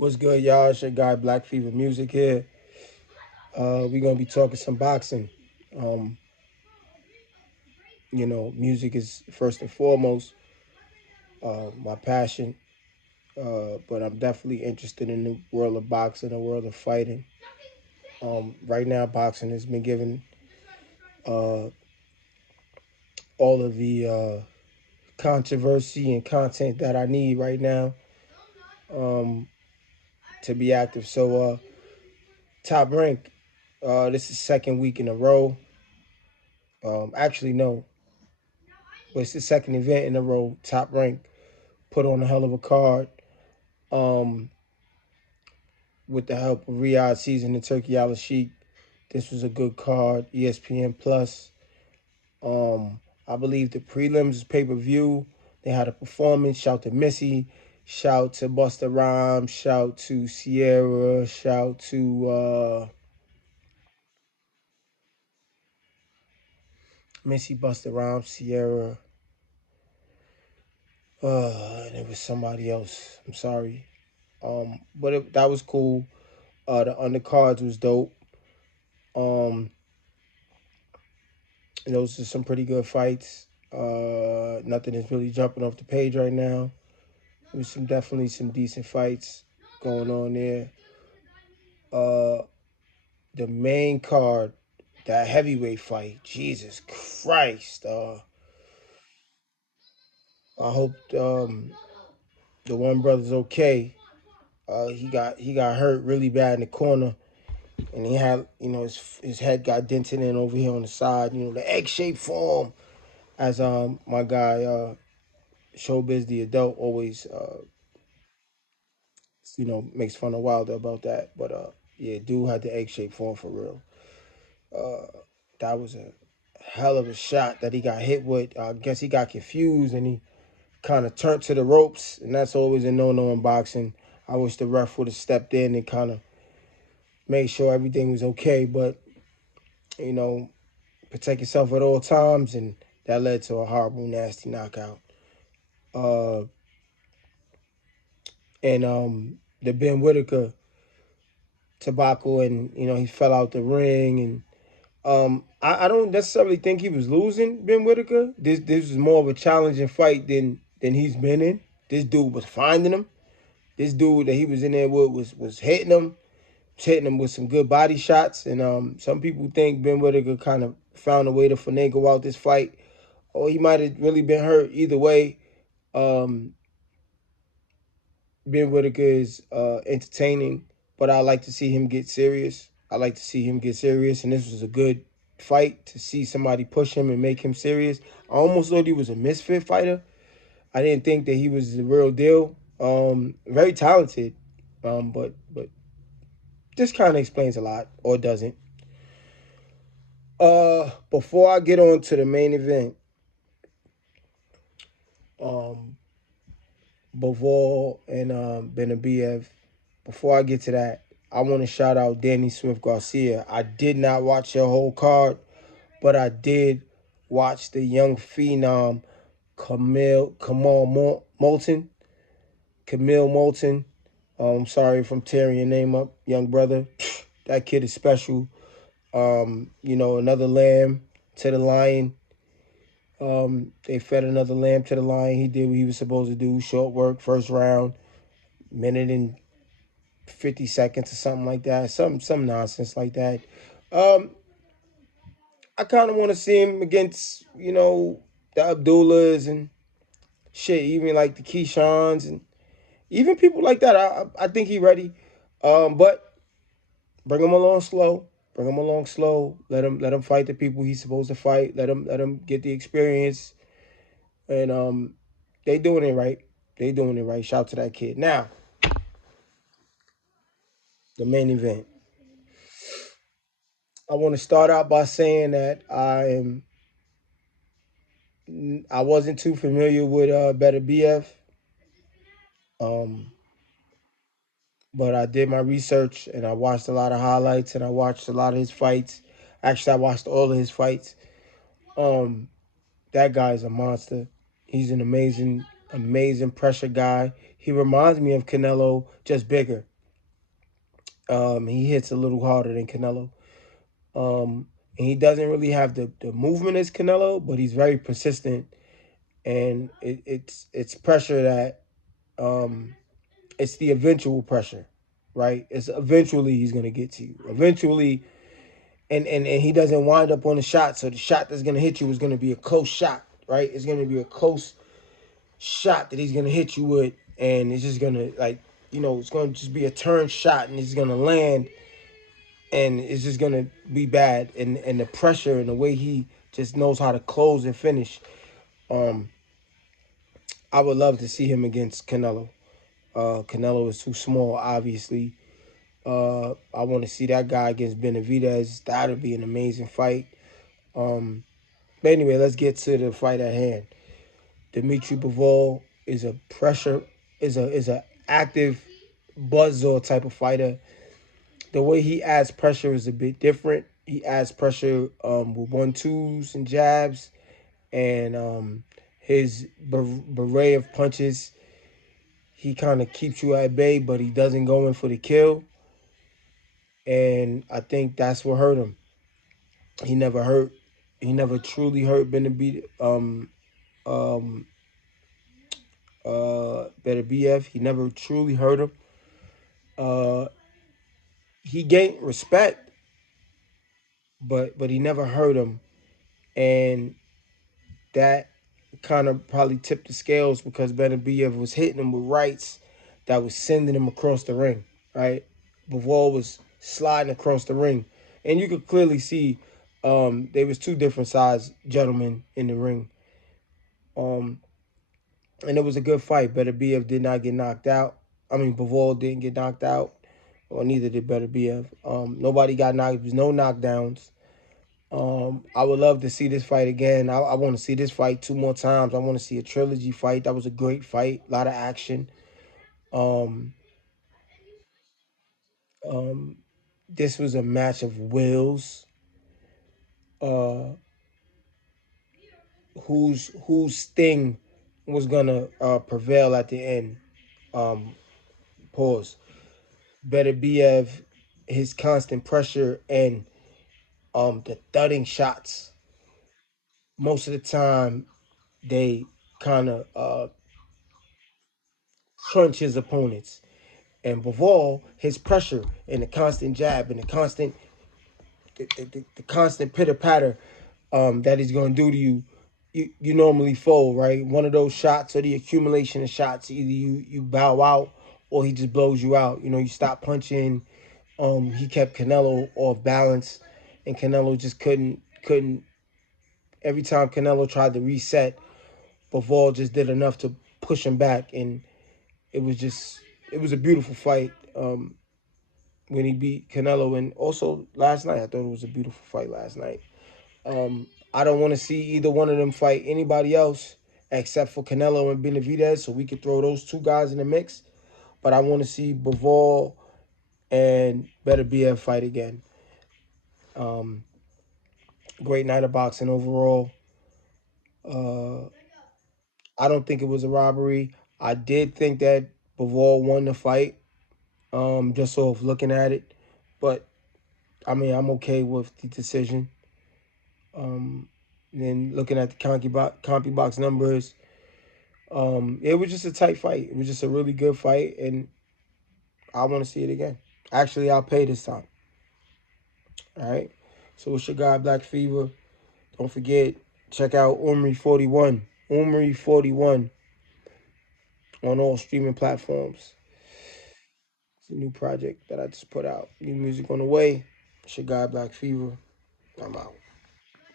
What's good, y'all? It's your guy Black Fever Music here. We're gonna be talking some boxing. Um, music is first and foremost my passion, but I'm definitely interested in the world of boxing, the world of fighting. Right now, boxing has been given uh, all of the controversy and content that I need right now um, to be active. So, Top Rank, this is second week in a row. Actually, no, but it's the second event in a row. Top Rank put on a hell of a card um, with the help of Riyadh Season and Turkey Al Sheikh. This was a good card. ESPN Plus. I believe the prelims pay per view. They had a performance. Shout to Missy. Shout to Busta Rhymes. Shout to Sierra. Shout to Missy, Busta Rhymes, Sierra. And it was somebody else. I'm sorry. That was cool. The undercards was dope. Um, those are some pretty good fights. Nothing is really jumping off the page right now. There's definitely some decent fights going on there. Uh, the main card, that heavyweight fight, Jesus Christ. I hope the one brother's okay. He got hurt really bad in the corner, and he had his head got dented in over here on the side. The egg shaped form, as my guy Showbiz the adult always makes fun of Wilder about that. But yeah, dude had the egg shaped form for real. Uh, that was a hell of a shot that he got hit with. I guess he got confused and he kind of turned to the ropes, and that's always a no-no in boxing. I wish the ref would have stepped in and kind of made sure everything was okay, but you know, protect yourself at all times, and that led to a horrible, nasty knockout. Uh, and the Ben Whitaker tobacco, and he fell out the ring, and I don't necessarily think he was losing Ben Whitaker. This was more of a challenging fight than he's been in. This dude was finding him. This dude that he was in there with was hitting him with some good body shots. And some people think Ben Whitaker kind of found a way to finagle out this fight, or he might have really been hurt. Either way, um, Ben Whitaker is entertaining, but I like to see him get serious. I like to see him get serious, and this was a good fight to see somebody push him and make him serious. I almost thought he was a misfit fighter. I didn't think that he was the real deal. Very talented, but this kind of explains a lot, or doesn't. Before I get on to the main event, um, Bivol and Benabiyev. Before I get to that, I want to shout out Danny Swift Garcia. I did not watch your whole card, but I did watch the young phenom Moulton. Camille Moulton. Sorry if I'm tearing your name up, young brother. That kid is special. Another lamb to the lion. They fed another lamb to the lion. He did what he was supposed to do. Short work, first round, minute and 50 seconds or something like that. Some nonsense like that. Um, I kind of want to see him against, the Abdullahs and shit, even like the Keyshawn's and even people like that. I think he ready. But bring him along slow. Bring him along slow. Let him fight the people he's supposed to fight. Let him get the experience. And they doing it right. They doing it right. Shout to that kid. Now, the main event. I want to start out by saying that I wasn't too familiar with Better BF, um, but I did my research and I watched a lot of highlights and I watched a lot of his fights. Actually, I watched all of his fights. Um, that guy's a monster. He's an amazing pressure guy. He reminds me of Canelo, just bigger. He hits a little harder than Canelo. And he doesn't really have the movement as Canelo, but he's very persistent, and it's pressure that it's the eventual pressure, right? It's eventually he's gonna get to you. Eventually, and he doesn't wind up on the shot, so the shot that's gonna hit you is gonna be a close shot, right? It's gonna be a close shot that he's gonna hit you with, and it's just gonna it's gonna just be a turn shot, and it's gonna land, and it's just gonna be bad. And the pressure and the way he just knows how to close and finish. Um, I would love to see him against Canelo. Canelo is too small, obviously. I want to see that guy against Benavidez. That'll be an amazing fight. But anyway, let's get to the fight at hand. Dimitri Bivol is a pressure, is a active buzzsaw type of fighter. The way he adds pressure is a bit different. He adds pressure with 1-2s and jabs, and his beret of punches. He kind of keeps you at bay, but he doesn't go in for the kill. And I think that's what hurt him. He never hurt. He never truly hurt Benavidez. Um, Beterbiev. He never truly hurt him. Uh, he gained respect, but he never hurt him, and that kind of probably tipped the scales because Beterbiev was hitting him with rights that was sending him across the ring. Right, Bivol was sliding across the ring, and you could clearly see there was two different size gentlemen in the ring. Um, and it was a good fight. Beterbiev did not get knocked out. I mean, Bivol didn't get knocked out, or neither did Beterbiev. Nobody got knocked. There was no knockdowns. I would love to see this fight again. I want to see this fight two more times. I want to see a trilogy fight. That was a great fight. A lot of action. Um, um, this was a match of wills. Uh, whose sting was gonna prevail at the end. Um, Pause. Beterbiev, his constant pressure and the thudding shots. Most of the time, they kind of crunch his opponents. And Bivol, his pressure and the constant jab and the constant pitter patter that he's going to do to you, you normally fold, right? One of those shots or the accumulation of shots, either you bow out or he just blows you out. You stop punching. He kept Canelo off balance, and Canelo just couldn't. Every time Canelo tried to reset, Bivol just did enough to push him back, and it was a beautiful fight when he beat Canelo, and also last night I thought it was a beautiful fight last night. I don't want to see either one of them fight anybody else except for Canelo and Benavidez, so we could throw those two guys in the mix. But I want to see Bivol and Beterbiev fight again. Um, Great night of boxing overall. Uh, I don't think it was a robbery. I did think that Bivol won the fight, just off looking at it. But I mean, I'm okay with the decision. Um, and then looking at the CompuBox numbers, it was just a tight fight. It was just a really good fight, and I want to see it again. Actually, I'll pay this time. All right. So it's your guy Black Fever. Don't forget, check out Umri 41. Umri 41 on all streaming platforms. It's a new project that I just put out. New music on the way. It's your guy Black Fever. I'm out.